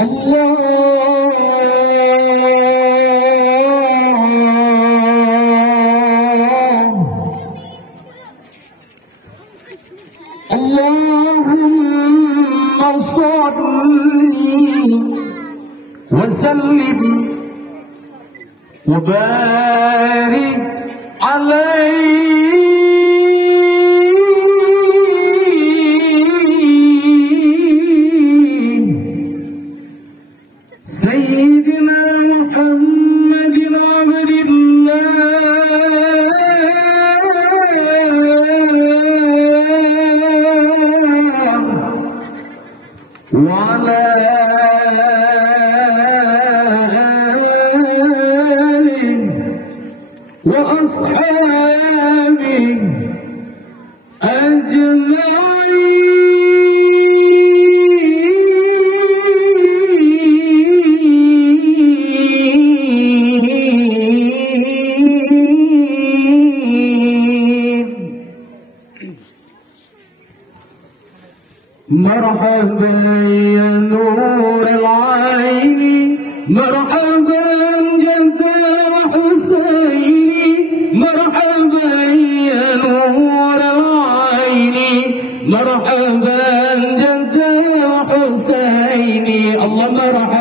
اللهم صل وسلم وبارك عليه سيدنا محمد عبد الله وعلى آله وأصحابه أجمعين. مرحبا يا نور العين، مرحبا جد الحسين، مرحبا يا نور العين، مرحبا جد الحسين. الله مرحبا